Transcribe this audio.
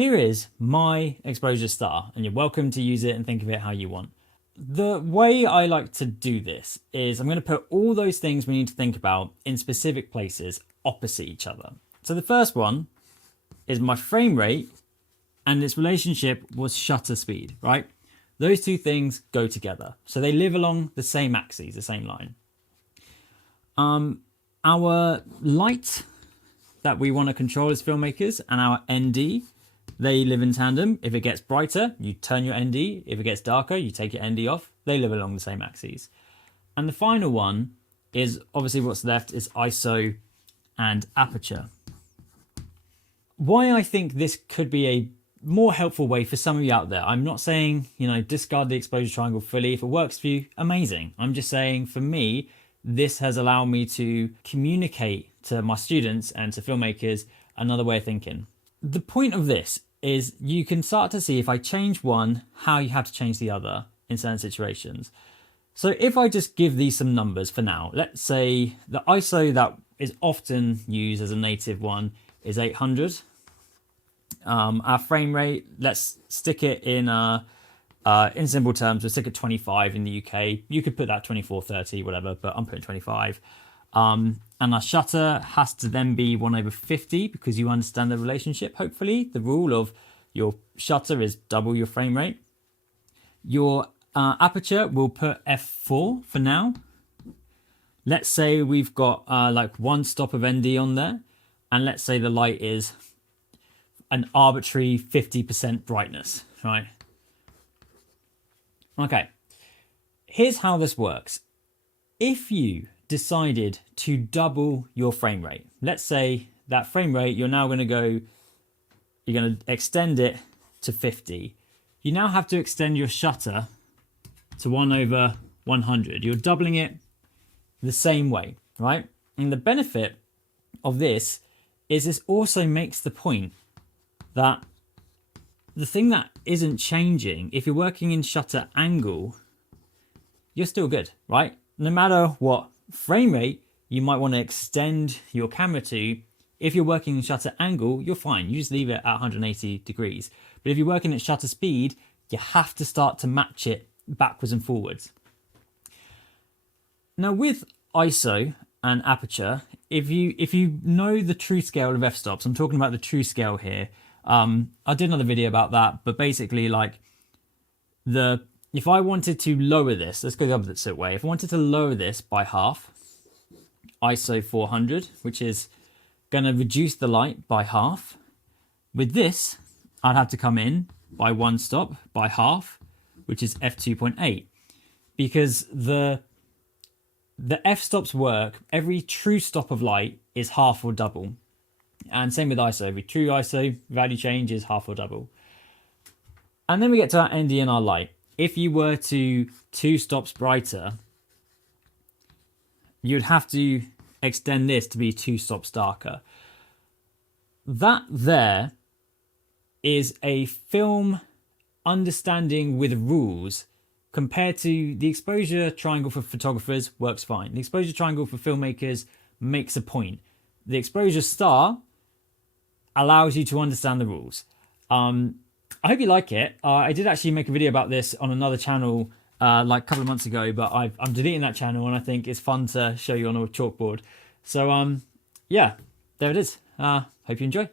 here is my exposure star, and you're welcome to use it and think of it how you want. The way I like to do this is I'm going to put all those things we need to think about in specific places opposite each other. So the first one is my frame rate and its relationship was shutter speed, right? Those two things go together. So they live along the same axes, the same line. Our light that we want to control as filmmakers and our ND, they live in tandem. If it gets brighter, you turn your ND. If it gets darker, you take your ND off. They live along the same axes. And the final one is obviously what's left is ISO and aperture. Why I think this could be a more helpful way for some of you out there. I'm not saying, discard the exposure triangle fully. If it works for you, amazing. I'm just saying for me, this has allowed me to communicate to my students and to filmmakers another way of thinking. The point of this is you can start to see if I change one, how you have to change the other in certain situations. So if I just give these some numbers for now, let's say the ISO that is often used as a native one is 800. Our frame rate, let's stick it in simple terms, we'll stick at 25 in the UK. You could put that 24, 30, whatever, but I'm putting 25. And our shutter has to then be 1/50 because you understand the relationship, hopefully. The rule of your shutter is double your frame rate. Your aperture, we'll put f4 for now. Let's say we've got like one stop of ND on there. And let's say the light is an arbitrary 50% brightness, right? Okay, here's how this works. If you decided to double your frame rate, let's say that frame rate, you're going to extend it to 50. You now have to extend your shutter to 1/100. You're doubling it the same way, right? And the benefit of this is this also makes the point that the thing that isn't changing, if you're working in shutter angle, you're still good, right? No matter what frame rate you might want to extend your camera to, if you're working in shutter angle, you're fine. You just leave it at 180 degrees. But if you're working at shutter speed, you have to start to match it backwards and forwards. Now with ISO and aperture, if you know the true scale of f-stops, I'm talking about the true scale here. I did another video about that, but basically if I wanted to lower this, let's go the opposite way. If I wanted to lower this by half, ISO 400, which is going to reduce the light by half. With this, I'd have to come in by one stop by half, which is f2.8, because the f-stops work. Every true stop of light is half or double. And same with ISO. Every true ISO value change is half or double. And then we get to our ND in our light. If you were to 2 stops brighter, you'd have to extend this to be 2 stops darker. That there is a film understanding with rules compared to the exposure triangle for photographers works fine. The exposure triangle for filmmakers makes a point. The exposure star allows you to understand the rules. I hope you like it. I did actually make a video about this on another channel like a couple of months ago, but I'm deleting that channel and I think it's fun to show you on a chalkboard. So yeah, there it is. Hope you enjoy.